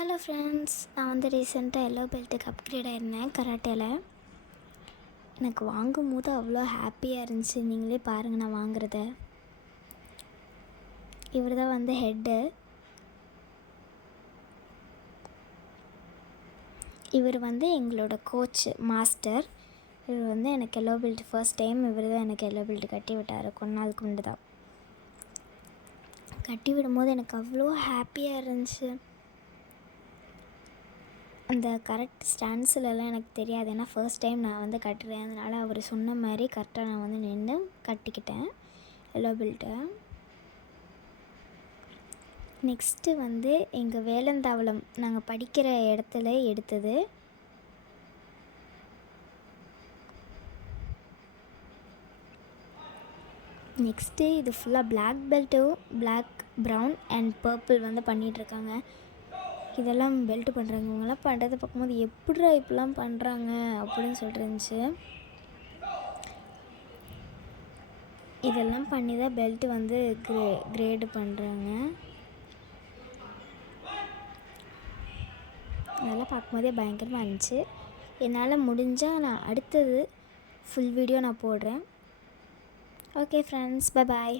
Hello friends, நான் வந்து ரீசெண்டாக எல்லோ பெல்ட்டுக்கு அப்கிரேட் ஆயிருந்தேன் கராட்டேல. எனக்கு வாங்கும் போது அவ்வளோ ஹாப்பியாக இருந்துச்சு. நீங்களே பாருங்கள் நான் வாங்குறத. இவர் தான் வந்து ஹெட்டு. இவர் வந்து எங்களோட கோச் மாஸ்டர். இவர் வந்து எனக்கு எல்லோ பெல்ட் ஃபர்ஸ்ட் டைம் இவர் தான் எனக்கு எல்லோ பெல்ட் கட்டி விட்டார். கொஞ்ச நாளுக்கு முன்னாடி தான் கட்டி விடும்போது எனக்கு அவ்வளோ ஹாப்பியாக இருந்துச்சு. அந்த கரெக்ட் ஸ்டான்ஸ்லலாம் எனக்கு தெரியாது, ஏன்னா ஃபர்ஸ்ட் டைம் நான் வந்து கட்டுறேன். அதனால் அவர் சொன்ன மாதிரி கரெக்டாக நான் வந்து நின்று கட்டிக்கிட்டேன் எல்லோ பெல்ட்டை. நெக்ஸ்ட்டு வந்து எங்கள் வேலந்தாவளம் நாங்கள் படிக்கிற இடத்துல எடுத்தது. நெக்ஸ்ட்டு இது ஃபுல்லாக பிளாக் பெல்ட்டும் பிளாக், ப்ரௌன் அண்ட் பர்பிள் வந்து பண்ணிகிட்ருக்காங்க. இதெல்லாம் பெல்ட் பண்ணுறாங்க. இவங்கெல்லாம் பண்ணுறதை பார்க்கும்போது எப்படிடா இப்படிலாம் பண்ணுறாங்க அப்படின்னு சொல்லிட்டு இருந்துச்சு. இதெல்லாம் பண்ணி தான் பெல்ட்டு வந்து கிரேடு பண்ணுறாங்க. அதெல்லாம் பார்க்கும்போதே பயங்கரமாக இருந்துச்சு. என்னால் முடிஞ்சால் நான் அடுத்தது ஃபுல் வீடியோ நான் போடுறேன். Okay friends, bye bye.